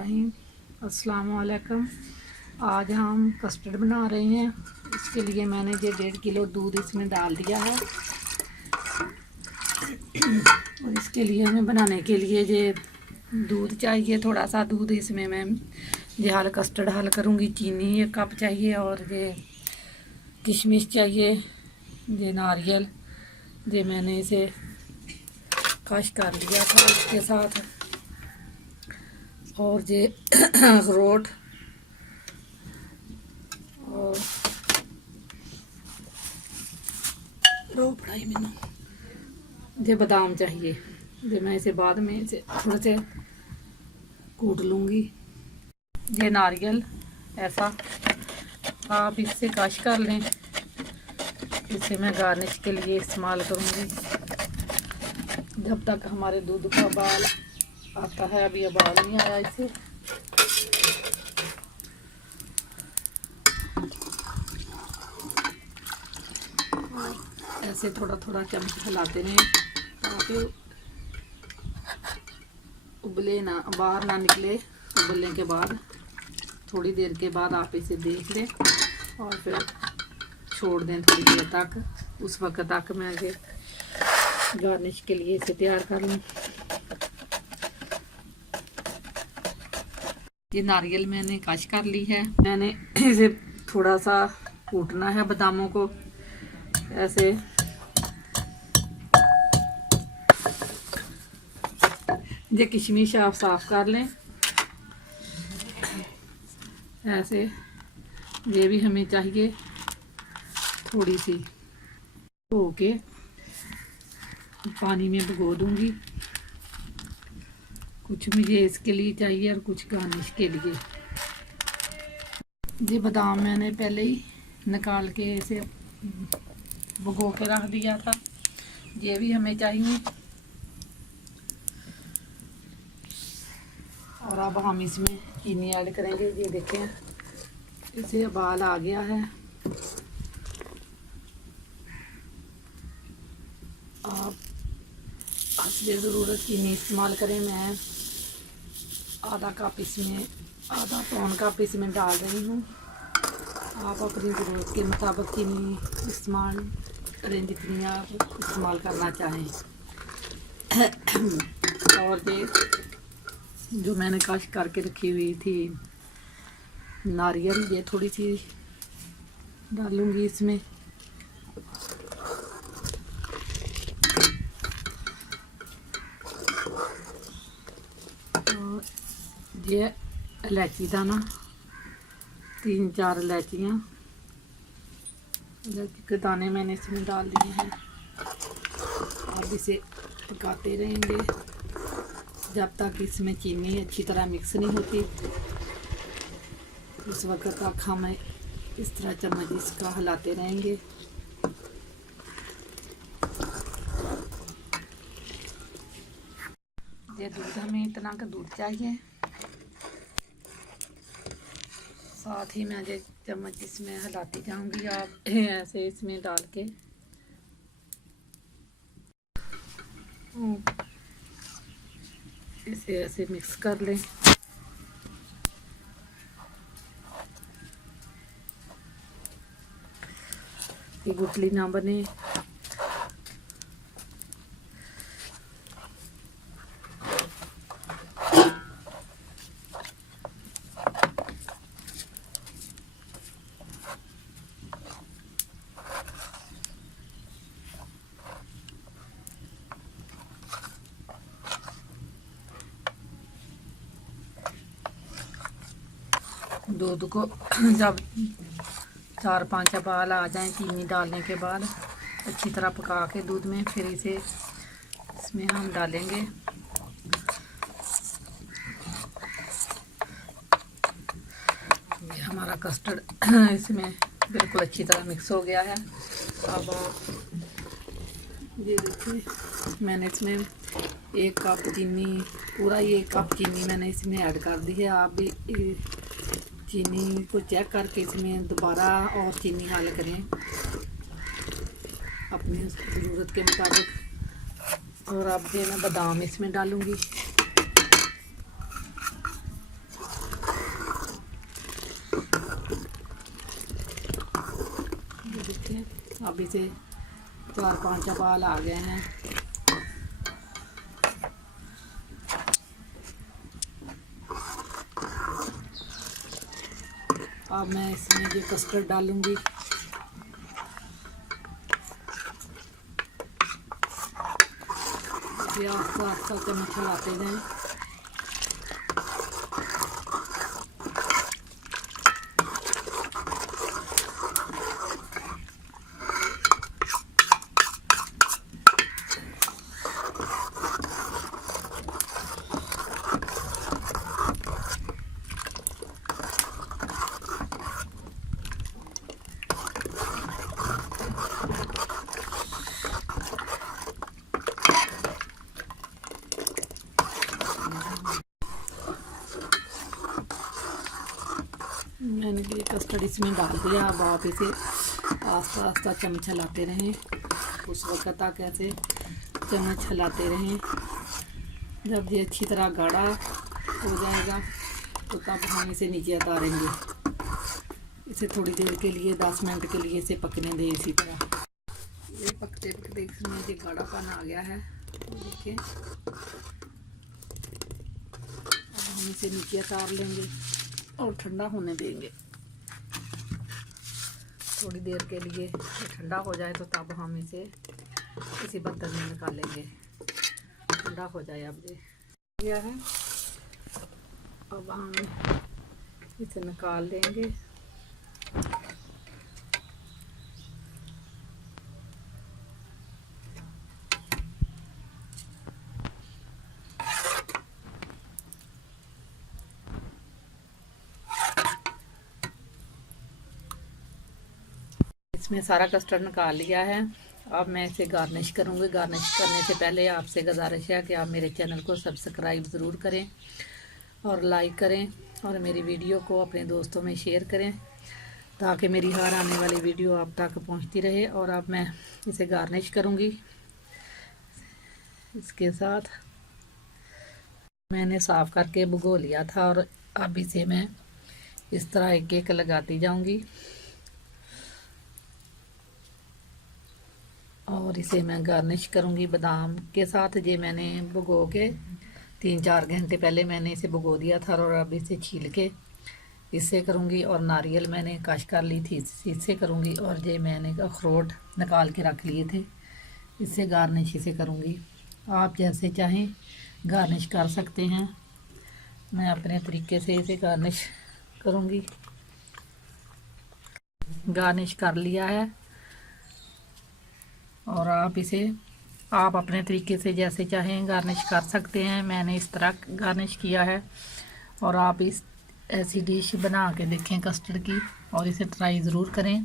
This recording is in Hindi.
बिस्मिल्लाहिर्रहमानिर्रहीम। अस्सलाम वालेकुम। आज हम कस्टर्ड बना रहे हैं। इसके लिए मैंने ये 1.5 किलो दूध इसमें डाल दिया है और इसके लिए हमें बनाने के लिए ये दूध चाहिए। थोड़ा सा दूध इसमें मैं ये हाल कस्टर्ड हल करूँगी। चीनी 1 कप चाहिए और ये किशमिश चाहिए, ये नारियल ये मैंने इसे क्रश कर लिया था इसके साथ, और ये अखरोट और पढ़ाई मैंने ये बादाम चाहिए। ये मैं इसे बाद में इसे थोड़े से कूट लूँगी। ये नारियल ऐसा आप इससे क्रश कर लें। इसे मैं गार्निश के लिए इस्तेमाल करूँगी जब तक हमारे दूध का उबाल आता है। अभी उबाल नहीं आया इसे। ऐसे थोड़ा थोड़ा चम्मच हिलाते रहें ताकि उबले ना, बाहर ना निकले। उबलने के बाद थोड़ी देर के बाद आप इसे देख लें और फिर छोड़ दें थोड़ी देर तक। उस वक्त तक मैं ये गार्निश के लिए इसे तैयार कर लूँ। ये नारियल मैंने क्रश कर ली है। मैंने इसे थोड़ा सा कूटना है बादामों को ऐसे। ये किशमिश आप साफ कर लें ऐसे। ये भी हमें चाहिए थोड़ी सी धो के पानी में भिगो दूंगी। कुछ मुझे इसके लिए चाहिए और कुछ गार्निश के लिए। ये बादाम मैंने पहले ही निकाल के इसे भिगो के रख दिया था। ये भी हमें चाहिए। और अब हम इसमें चीनी ऐड करेंगे। ये देखें इसे उबाल आ गया है। आप असली ज़रूरत चीनी इस्तेमाल करें। मैं आधा पौन कप इसमें डाल रही हूँ। आप अपनी ज़रूरत के मुताबिक चीनी इस्तेमाल करें जितनी आप इस्तेमाल करना चाहें। और ये जो मैंने क्रश करके रखी हुई थी नारियल, ये थोड़ी सी डालूंगी इसमें। और ये इलायची दाना 3-4 इलायचियाँ के दाने मैंने इसमें डाल दिए हैं। अब इसे पकाते रहेंगे जब तक इसमें चीनी अच्छी तरह मिक्स नहीं होती। उस वक्त तक हम इस तरह चम्मच इसका हिलाते रहेंगे। ये दूध हमें इतना का दूध चाहिए। साथ ही मैं ये चम्मच इसमें हिलाती जाऊंगी। आप ऐसे इसमें डाल के इसे ऐसे मिक्स कर लें। ये गुठली ना बने। दूध को जब 4-5 उबाल आ जाएं चीनी डालने के बाद अच्छी तरह पका के दूध में, फिर इसे इसमें हम डालेंगे। ये हमारा कस्टर्ड इसमें बिल्कुल अच्छी तरह मिक्स हो गया है। अब ये देखिए मैंने इसमें 1 कप चीनी, पूरा 1 कप चीनी मैंने इसमें ऐड कर दी है। आप भी चीनी को चेक करके इसमें दोबारा और चीनी डाल करें अपनी ज़रूरत के मुताबिक। और अब ये मैं बादाम इसमें डालूँगी। अब इसे 4-5 उबाल आ गए हैं। अब मैं इसमें जो कस्टर्ड डालूंगी, आस्ता आस्ता चम्मच चलाते जाएं। मैंने ये कस्टर्ड इसमें डाल दिया। अब आप इसे आस्ता आस्ता चम्मच चलाते रहें, उस वक्त तक ऐसे चम्मच चलाते रहें। जब ये अच्छी तरह गाढ़ा हो जाएगा तो तब हम इसे नीचे उतारेंगे। इसे थोड़ी देर के लिए 10 मिनट के लिए इसे पकने दें। इसी तरह ये पकते पकते इसमें ये गाढ़ापन आ गया है, देखिए। अब हम इसे नीचे उतार लेंगे और ठंडा होने देंगे थोड़ी देर के लिए। ठंडा हो जाए तो तब हम इसे किसी बर्तन में निकालेंगे। ठंडा हो जाए अब ये गया है। अब हम इसे निकाल लेंगे। इसमें सारा कस्टर्ड निकाल लिया है। अब मैं इसे गार्निश करूँगी। गार्निश करने से पहले आपसे गुजारिश है कि आप मेरे चैनल को सब्सक्राइब ज़रूर करें और लाइक करें और मेरी वीडियो को अपने दोस्तों में शेयर करें ताकि मेरी हर आने वाली वीडियो आप तक पहुंचती रहे। और अब मैं इसे गार्निश करूँगी। इसके साथ मैंने साफ़ करके भिगो लिया था और अब इसे मैं इस तरह एक एक लगाती जाऊँगी और इसे मैं गार्निश करूँगी बादाम के साथ। ये मैंने भिगो के 3-4 घंटे पहले मैंने इसे भिगो दिया था और अब इसे छील के इससे करूँगी। और नारियल मैंने कश कर ली थी, इससे करूँगी। और ये मैंने अखरोट निकाल के रख लिए थे, इससे गार्निश इसे करूँगी। आप जैसे चाहें गार्निश कर सकते हैं। मैं अपने तरीके से इसे गार्निश करूँगी। गार्निश कर लिया है और आप अपने तरीके से जैसे चाहें गार्निश कर सकते हैं। मैंने इस तरह गार्निश किया है और आप ऐसी डिश बना के देखें कस्टर्ड की और इसे ट्राई ज़रूर करें।